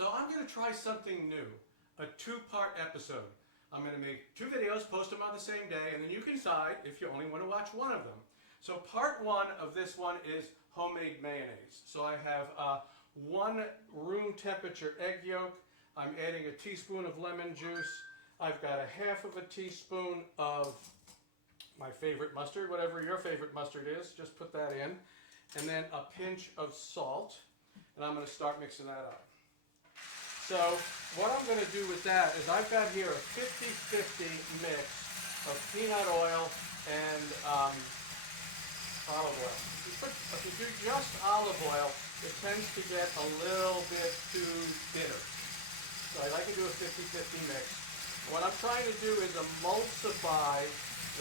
So I'm going to try something new, a two-part episode. I'm going to make two videos, post them on the same day, and then you can decide if you only want to watch one of them. So part one of this one is homemade mayonnaise. So I have 1 room temperature egg yolk. I'm adding a teaspoon of lemon juice. I've got a half of a teaspoon of my favorite mustard, whatever your favorite mustard is, just put that in. And then a pinch of salt, and I'm going to start mixing that up. So what I'm going to do with that is I've got here a 50-50 mix of peanut oil and olive oil. If you do just olive oil, it tends to get a little bit too bitter. So I like to do a 50-50 mix. What I'm trying to do is emulsify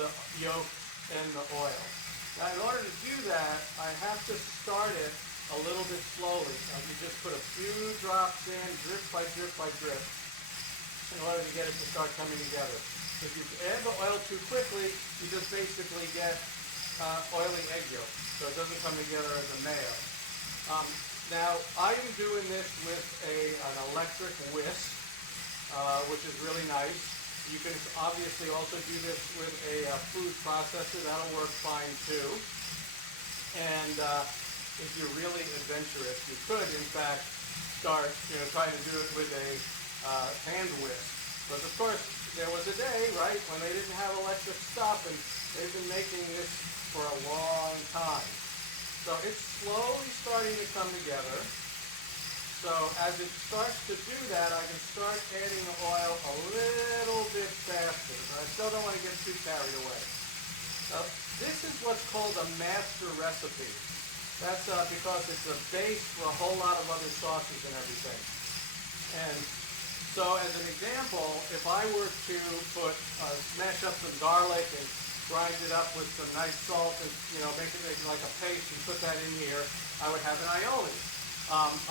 the yolk and the oil. Now in order to do that, I have to start it a little bit slowly. You just put a few drops in, drip by drip by drip, in order to get it to start coming together. If you add the oil too quickly, you just basically get oily egg yolk, so it doesn't come together as a mayo. Now, I am doing this with an electric whisk, which is really nice. You can obviously also do this with a food processor. That'll work fine too. And if you're really adventurous, you could, in fact, start trying to do it with a hand whisk. But of course, there was a day, right, when they didn't have electric stuff, and they've been making this for a long time. So it's slowly starting to come together. So as it starts to do that, I can start adding the oil a little bit faster, but I still don't want to get too carried away. This is what's called a master recipe. That's because it's a base for a whole lot of other sauces and everything. And so as an example, if I were to smash up some garlic and grind it up with some nice salt and make it like a paste and put that in here, I would have an aioli.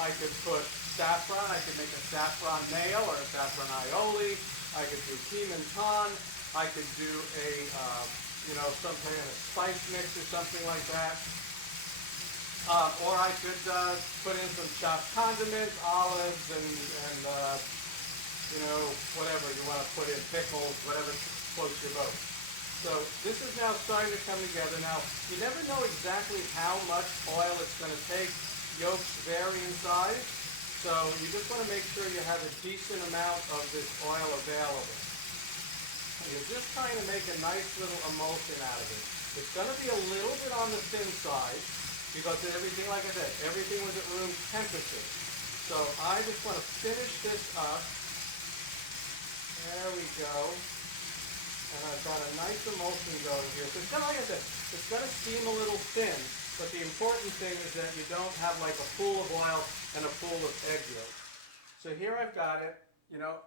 I could put saffron. I could make a saffron mayo or a saffron aioli. I could do pimenton. I could do a some kind of spice mix or something like that. Or I could put in some chopped condiments, olives, and whatever you want to put in, pickles, whatever floats your boat. So this is now starting to come together. Now, you never know exactly how much oil it's going to take. Yolks vary in size, so you just want to make sure you have a decent amount of this oil available. And you're just trying to make a nice little emulsion out of it. It's going to be a little bit on the thin side, because everything, like I said, everything was at room temperature. So I just want to finish this up. There we go. And I've got a nice emulsion going here. So it's kind of, like I said, it's going to seem a little thin, but the important thing is that you don't have like a pool of oil and a pool of egg yolk. So here I've got it.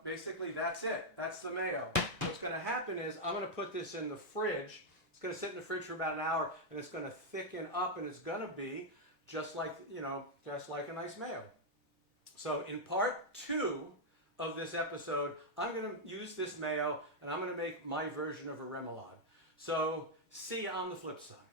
Basically that's it. That's the mayo. What's going to happen is I'm going to put this in the fridge. It's going to sit in the fridge for about an hour, and it's going to thicken up, and it's going to be just like a nice mayo. So in part 2 of this episode, I'm going to use this mayo, and I'm going to make my version of a remoulade. So see you on the flip side.